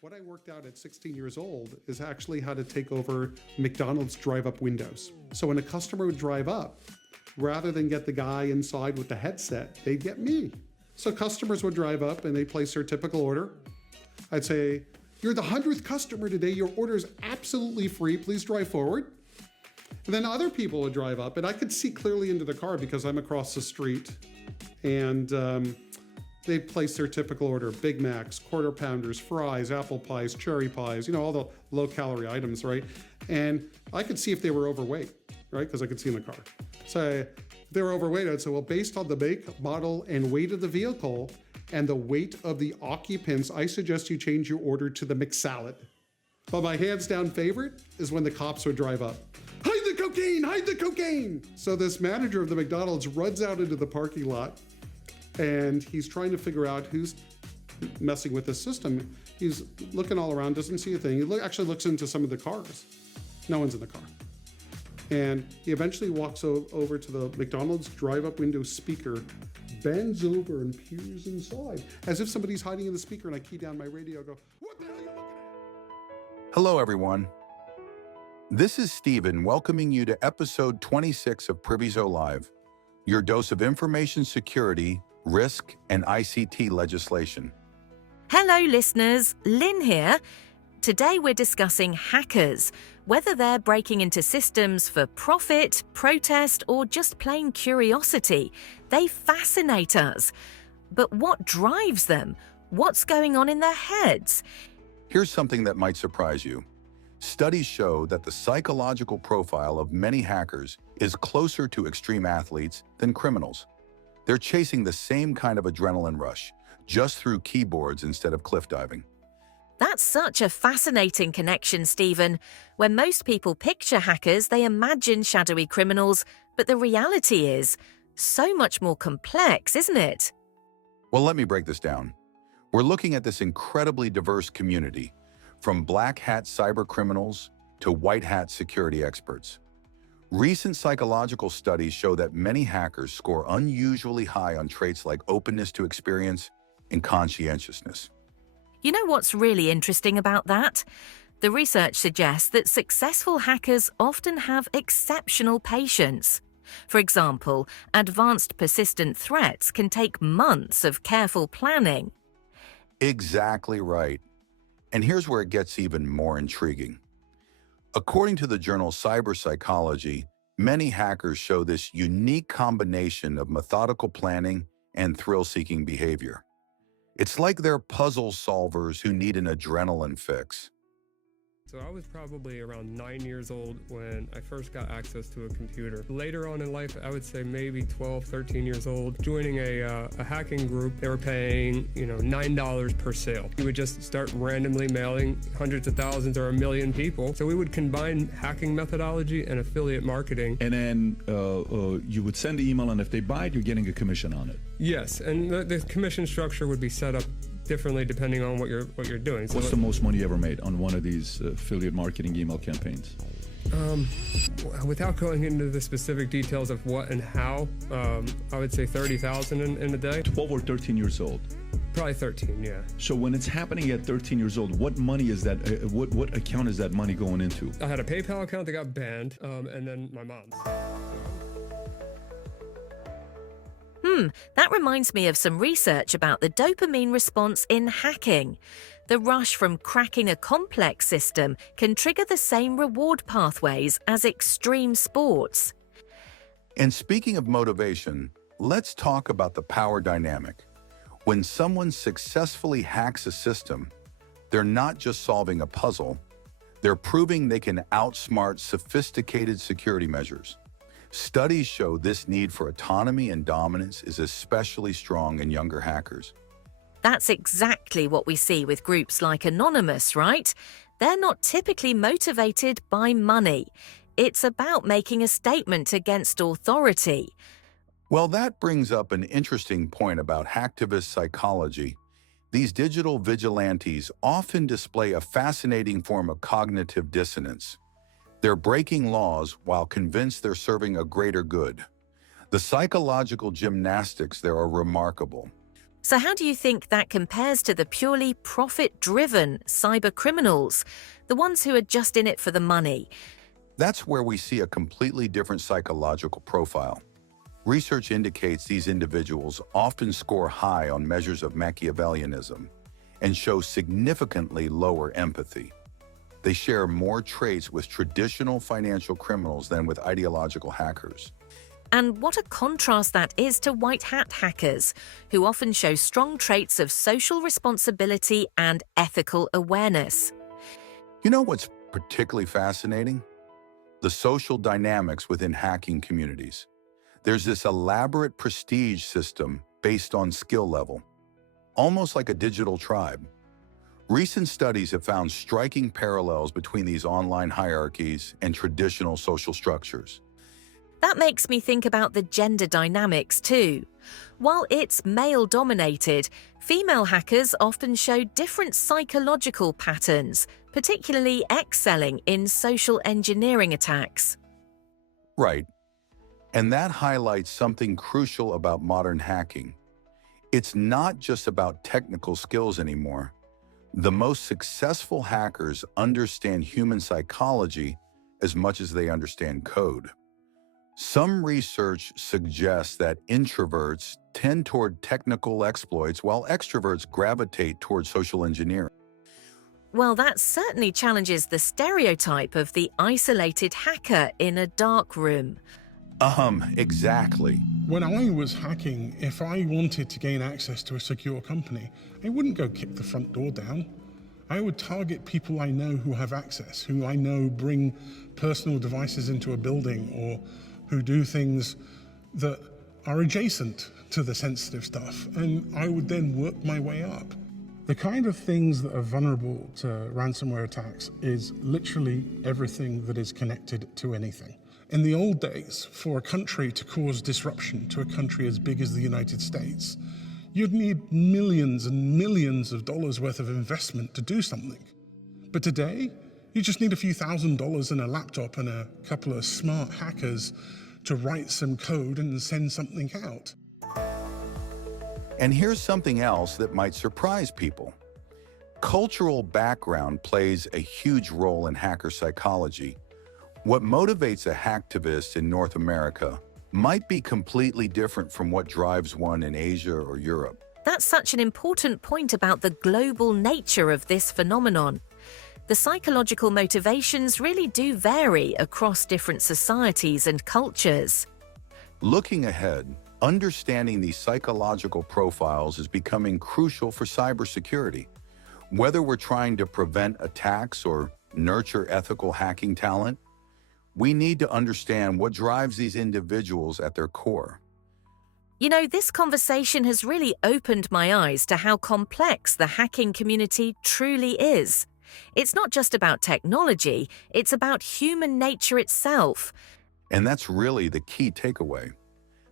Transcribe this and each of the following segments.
What I worked out at 16 years old is actually how to take over McDonald's drive-up windows. So when a customer would drive up, rather than get the guy inside with the headset, they'd get me. So customers would drive up and they'd place their typical order. I'd say, "You're the 100th customer today. Your order is absolutely free. Please drive forward." And then other people would drive up, and I could see clearly into the car because I'm across the street. And they'd place their typical order: Big Macs, Quarter Pounders, fries, apple pies, cherry pies, all the low-calorie items, right? And I could see if they were overweight, right? Because I could see in the car. So if they were overweight, I'd say, well, based on the make, model, and weight of the vehicle and the weight of the occupants, I suggest you change your order to the McSalad. But my hands-down favorite is when the cops would drive up. "Hide the cocaine! Hide the cocaine!" So this manager of the McDonald's runs out into the parking lot, and he's trying to figure out who's messing with the system. He's looking all around, doesn't see a thing. He actually looks into some of the cars. No one's in the car. And he eventually walks over to the McDonald's drive-up window speaker, bends over and peers inside, as if somebody's hiding in the speaker, and I key down my radio, go, "What the hell are you looking at?" Hello, everyone. This is Stephen welcoming you to episode 26 of Priviso Live, your dose of information security, risk, and ICT legislation. Hello, listeners. Lyn here. Today we're discussing hackers, whether they're breaking into systems for profit, protest, or just plain curiosity. They fascinate us. But what drives them? What's going on in their heads? Here's something that might surprise you. Studies show that the psychological profile of many hackers is closer to extreme athletes than criminals. They're chasing the same kind of adrenaline rush, just through keyboards instead of cliff diving. That's such a fascinating connection, Stephen. When most people picture hackers, they imagine shadowy criminals, but the reality is so much more complex, isn't it? Well, let me break this down. We're looking at this incredibly diverse community, from black hat cyber criminals to white hat security experts. Recent psychological studies show that many hackers score unusually high on traits like openness to experience and conscientiousness. You know what's really interesting about that? The research suggests that successful hackers often have exceptional patience. For example, advanced persistent threats can take months of careful planning. Exactly right. And here's where it gets even more intriguing. According to the journal Cyber Psychology, many hackers show this unique combination of methodical planning and thrill-seeking behavior. It's like they're puzzle solvers who need an adrenaline fix. So I was probably around 9 years old when I first got access to a computer. Later on in life, I would say maybe 12, 13 years old, joining a hacking group. They were paying, $9 per sale. We would just start randomly mailing hundreds of thousands or 1 million people. So we would combine hacking methodology and affiliate marketing. And then you would send the email, and if they buy it, you're getting a commission on it. Yes, and the commission structure would be set up differently depending on what you're doing. So what's the most money you ever made on one of these affiliate marketing email campaigns? Without going into the specific details of what and how, I would say 30,000 in a day. 12 or 13 years old? Probably 13, yeah. So when it's happening at 13 years old, what money is that? What account is that money going into? I had a PayPal account that got banned, and then my mom's. That reminds me of some research about the dopamine response in hacking. The rush from cracking a complex system can trigger the same reward pathways as extreme sports. And speaking of motivation, let's talk about the power dynamic. When someone successfully hacks a system, they're not just solving a puzzle, they're proving they can outsmart sophisticated security measures. Studies show this need for autonomy and dominance is especially strong in younger hackers. That's exactly what we see with groups like Anonymous, right? They're not typically motivated by money. It's about making a statement against authority. Well, that brings up an interesting point about hacktivist psychology. These digital vigilantes often display a fascinating form of cognitive dissonance. They're breaking laws while convinced they're serving a greater good. The psychological gymnastics there are remarkable. So how do you think that compares to the purely profit-driven cyber criminals, the ones who are just in it for the money? That's where we see a completely different psychological profile. Research indicates these individuals often score high on measures of Machiavellianism and show significantly lower empathy. They share more traits with traditional financial criminals than with ideological hackers. And what a contrast that is to white hat hackers, who often show strong traits of social responsibility and ethical awareness. You know what's particularly fascinating? The social dynamics within hacking communities. There's this elaborate prestige system based on skill level, almost like a digital tribe. Recent studies have found striking parallels between these online hierarchies and traditional social structures. That makes me think about the gender dynamics too. While it's male-dominated, female hackers often show different psychological patterns, particularly excelling in social engineering attacks. Right. And that highlights something crucial about modern hacking. It's not just about technical skills anymore. The most successful hackers understand human psychology as much as they understand code. Some research suggests that introverts tend toward technical exploits while extroverts gravitate toward social engineering. Well, that certainly challenges the stereotype of the isolated hacker in a dark room. Exactly. When I was hacking, if I wanted to gain access to a secure company, I wouldn't go kick the front door down. I would target people I know who have access, who I know bring personal devices into a building, or who do things that are adjacent to the sensitive stuff, and I would then work my way up. The kind of things that are vulnerable to ransomware attacks is literally everything that is connected to anything. In the old days, for a country to cause disruption to a country as big as the United States, you'd need millions and millions of dollars worth of investment to do something. But today, you just need a few $1,000s and a laptop and a couple of smart hackers to write some code and send something out. And here's something else that might surprise people. Cultural background plays a huge role in hacker psychology. What motivates a hacktivist in North America might be completely different from what drives one in Asia or Europe. That's such an important point about the global nature of this phenomenon. The psychological motivations really do vary across different societies and cultures. Looking ahead, understanding these psychological profiles is becoming crucial for cybersecurity. Whether we're trying to prevent attacks or nurture ethical hacking talent, we need to understand what drives these individuals at their core. You know, this conversation has really opened my eyes to how complex the hacking community truly is. It's not just about technology, it's about human nature itself. And that's really the key takeaway.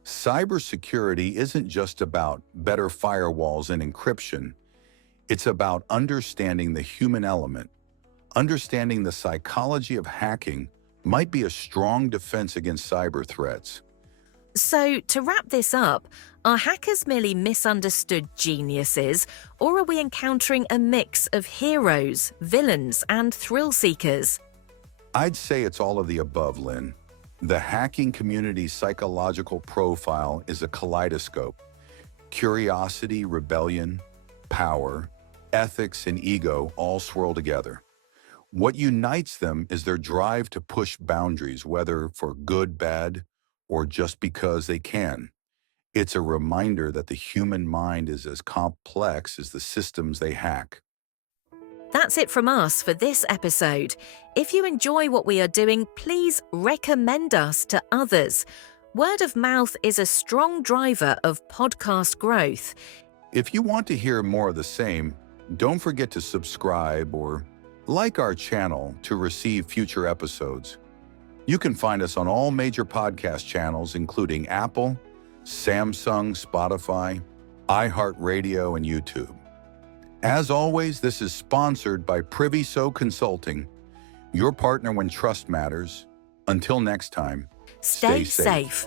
Cybersecurity isn't just about better firewalls and encryption. It's about understanding the human element. Understanding the psychology of hacking might be a strong defense against cyber threats. So, to wrap this up, are hackers merely misunderstood geniuses, or are we encountering a mix of heroes, villains, and thrill-seekers? I'd say it's all of the above, Lyn. The hacking community's psychological profile is a kaleidoscope. Curiosity, rebellion, power, ethics, and ego all swirl together. What unites them is their drive to push boundaries, whether for good, bad, or just because they can. It's a reminder that the human mind is as complex as the systems they hack. That's it from us for this episode. If you enjoy what we are doing, please recommend us to others. Word of mouth is a strong driver of podcast growth. If you want to hear more of the same, don't forget to subscribe or like our channel to receive future episodes. You can find us on all major podcast channels, including Apple, Samsung, Spotify, iHeartRadio, and YouTube. As always, this is sponsored by Priviso Consulting, your partner when trust matters. Until next time, Stay safe.